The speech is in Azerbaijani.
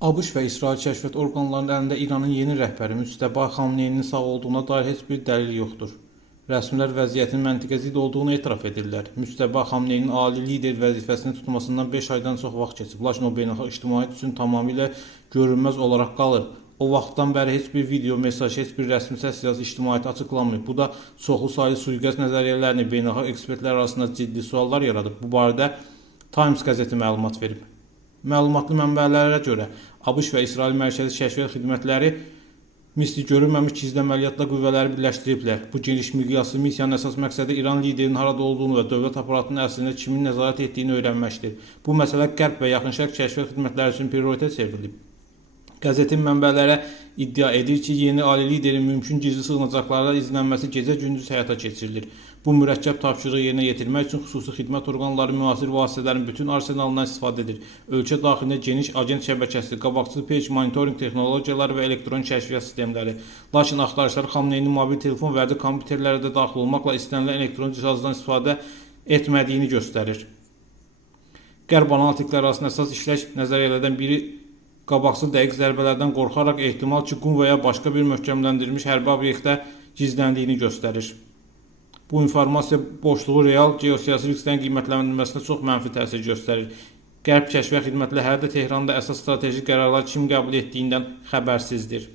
ABŞ və İsrail kəşfiyyat orqanlarının əlində İranın yeni rəhbəri Müçtəba Xamneyinin sağ olduğuna dair heç bir dəlil yoxdur. Rəsmilər vəziyyətin məntiqə zidd olduğunu etiraf edirlər. Müçtəba Xamneyinin ali lider vəzifəsini tutmasından 5 aydan çox vaxt keçib, lakin o beynəlxalq ictimaiyyət üçün tamamilə görünməz olaraq qalır. O vaxtdan bəri heç bir video, mesaj, heç bir rəsmi səs yazı ictimaiyyətə açıqlanmayıb. Bu da çoxlu saylı sui-qəsd nəzəriyyələrini beynəlxalq ekspertlər arasında ciddi suallar yaradıb. Bu barədə Times qəzeti məlumat verib. Məlumatlı mənbələrə görə ABŞ və İsrail Mərkəzi Kəşfiyyat Xidmətləri misli görünməmiş gizli əməliyyatla qüvvələri birləşdiriblər. Bu geniş miqyaslı missiyanın əsas məqsədi İran liderinin harada olduğunu və dövlət aparatının əslində kimin nəzarət etdiyini öyrənməkdir. Bu məsələ Qərb və Yaxın Şərq kəşfiyyat xidmətləri üçün prioritet çevrilib. Qəzetin mənbələrə iddia edir ki, yeni ali liderin mümkün gizli sığınacaqlarda izlənməsi gecə-gündüz həyata keçirilir. Bu mürəkkəb tapşırığı yerinə yetirmək üçün xüsusi xidmət orqanları müasir vasitələrin bütün arsenalından istifadə edir. Ölkə daxilində geniş agent şəbəkəsi, qabaqcıl peyk monitorinq texnologiyaları və elektron kəşfiyyat sistemləri. Lakin axtarışlar Xamneyinin mobil telefon və kompüterlərə də daxil olmaqla istənilən elektron cihazdan istifadə etmədiyini göstərir. Qərb analitiklər arasında əsas işləş nəzəriyyələrdən biri qabaqcıl dəqiq zərbələrdən qorxaraq ehtimal ki, qum və ya başqa bir möhkəmləndirilmiş hərbi obyektdə gizləndiyini göstərir. Bu informasiya boşluğu real geosiyasi risklərin qiymətləndirilməsində çox mənfi təsir göstərir. Qərb kəşfiyyat xidmətləri hələ də Tehranda əsas strateji qərarlar kim qəbul etdiyindən xəbərsizdir.